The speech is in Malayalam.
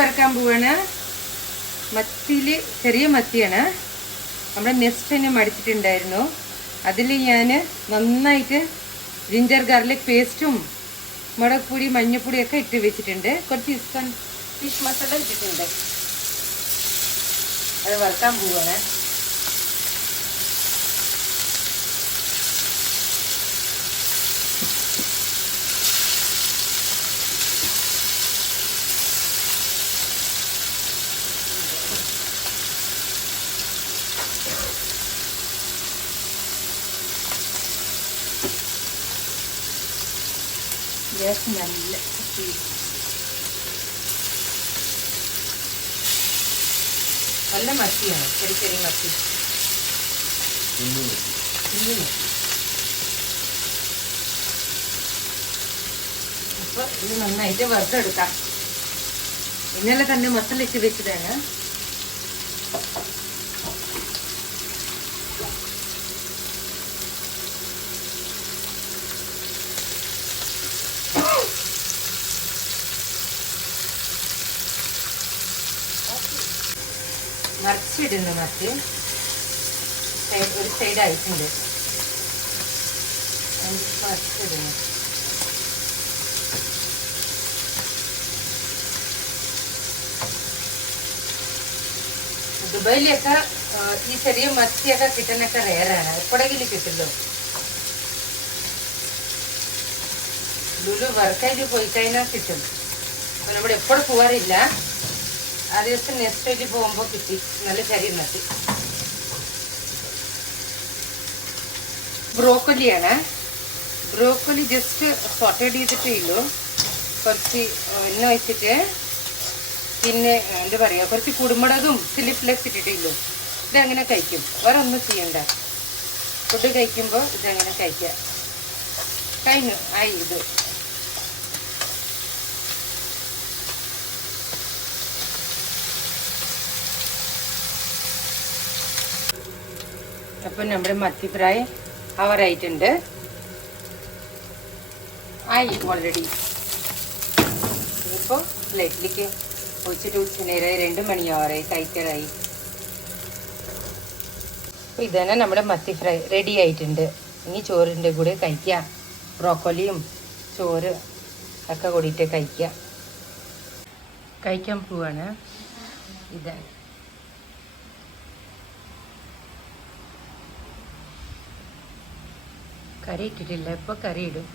വറക്കാൻ പോവാണ്. മത്തിയില് ചെറിയ മത്തിയാണ്. നമ്മുടെ നെസ്റ്റ് തന്നെ മടിച്ചിട്ടുണ്ടായിരുന്നു. അതിൽ ഞാൻ നന്നായിട്ട് ജിഞ്ചർ ഗാർലിക് പേസ്റ്റും മുളക് പൊടി മഞ്ഞപ്പൊടിയൊക്കെ ഇട്ട് വെച്ചിട്ടുണ്ട്. കുറച്ച് ഫിഷ് മസാല ഇട്ടിട്ടുണ്ട്. അത് വറുക്കാൻ പോവാണ്. ഗ്യാസ് നല്ല മത്തിയാണ്. ചെറിയ ചെറിയ മത്തി. അപ്പൊ ഇത് നന്നായിട്ട് വറുത്തെടുക്കാം. ഇന്നലെ തന്നെ മസാല ഇട്ട് വെച്ചതാണ്. മറിച്ചിടുന്നു. മത്തി ഒരു സൈഡ് ആയിട്ടുണ്ട്. മറിച്ചിടുന്നു. ദുബായിലൊക്കെ ഈ ചെറിയ മത്തിയൊക്കെ കിട്ടുന്നൊക്കെ റെയറാണ്. എപ്പോഴെങ്കിലും കിട്ടുമല്ലോ. ലുലു വർക്കായിട്ട് പോയി കഴിഞ്ഞാൽ കിട്ടും. അപ്പൊ നമ്മുടെ എപ്പോഴും പോകാറില്ല. ആ ദിവസം നെക്സ്റ്റ് പോകുമ്പോൾ കിട്ടി നല്ല ചെറിയ മത്തി. ബ്രോക്കോലിയാണ്. ബ്രോക്കോലി ജസ്റ്റ് സോട്ടേഡ് ചെയ്തിട്ടേ ഉള്ളൂ. കുറച്ച് എണ്ണ വെച്ചിട്ട് പിന്നെ എന്താ പറയുക, കുറച്ച് കുരുമുളകും ചില്ലി ഫ്ലെക്സ് ഇട്ടിട്ടില്ലു. ഇതങ്ങനെ കഴിക്കും. വേറെ ഒന്നും ചെയ്യണ്ട. ഫുഡ് കഴിക്കുമ്പോൾ ഇതങ്ങനെ കഴിക്കാം. കഴിഞ്ഞു ആയി. ഇത് അപ്പം നമ്മുടെ മത്തി ഫ്രൈ ആവാറായിട്ടുണ്ട്. ആയി ഓൾറെഡി. ഇനിയിപ്പോൾ പ്ലേറ്റിലേക്ക് ഒഴിച്ചിട്ട് ഉച്ചനേരം 2 മണിയാവാറായി. കഴിക്കാറായി. അപ്പോൾ ഇതന്നെ നമ്മുടെ മത്തി ഫ്രൈ റെഡി ആയിട്ടുണ്ട്. ഇനി ചോറിൻ്റെ കൂടെ കഴിക്കാം. ബ്രോക്കോലിയും ചോറ് ഒക്കെ കൂടിയിട്ട് കഴിക്കാൻ പോവാണ്. ഇതാണ് കറി ഇട്ടിട്ടില്ല. ഇപ്പോൾ കറി ഇടും.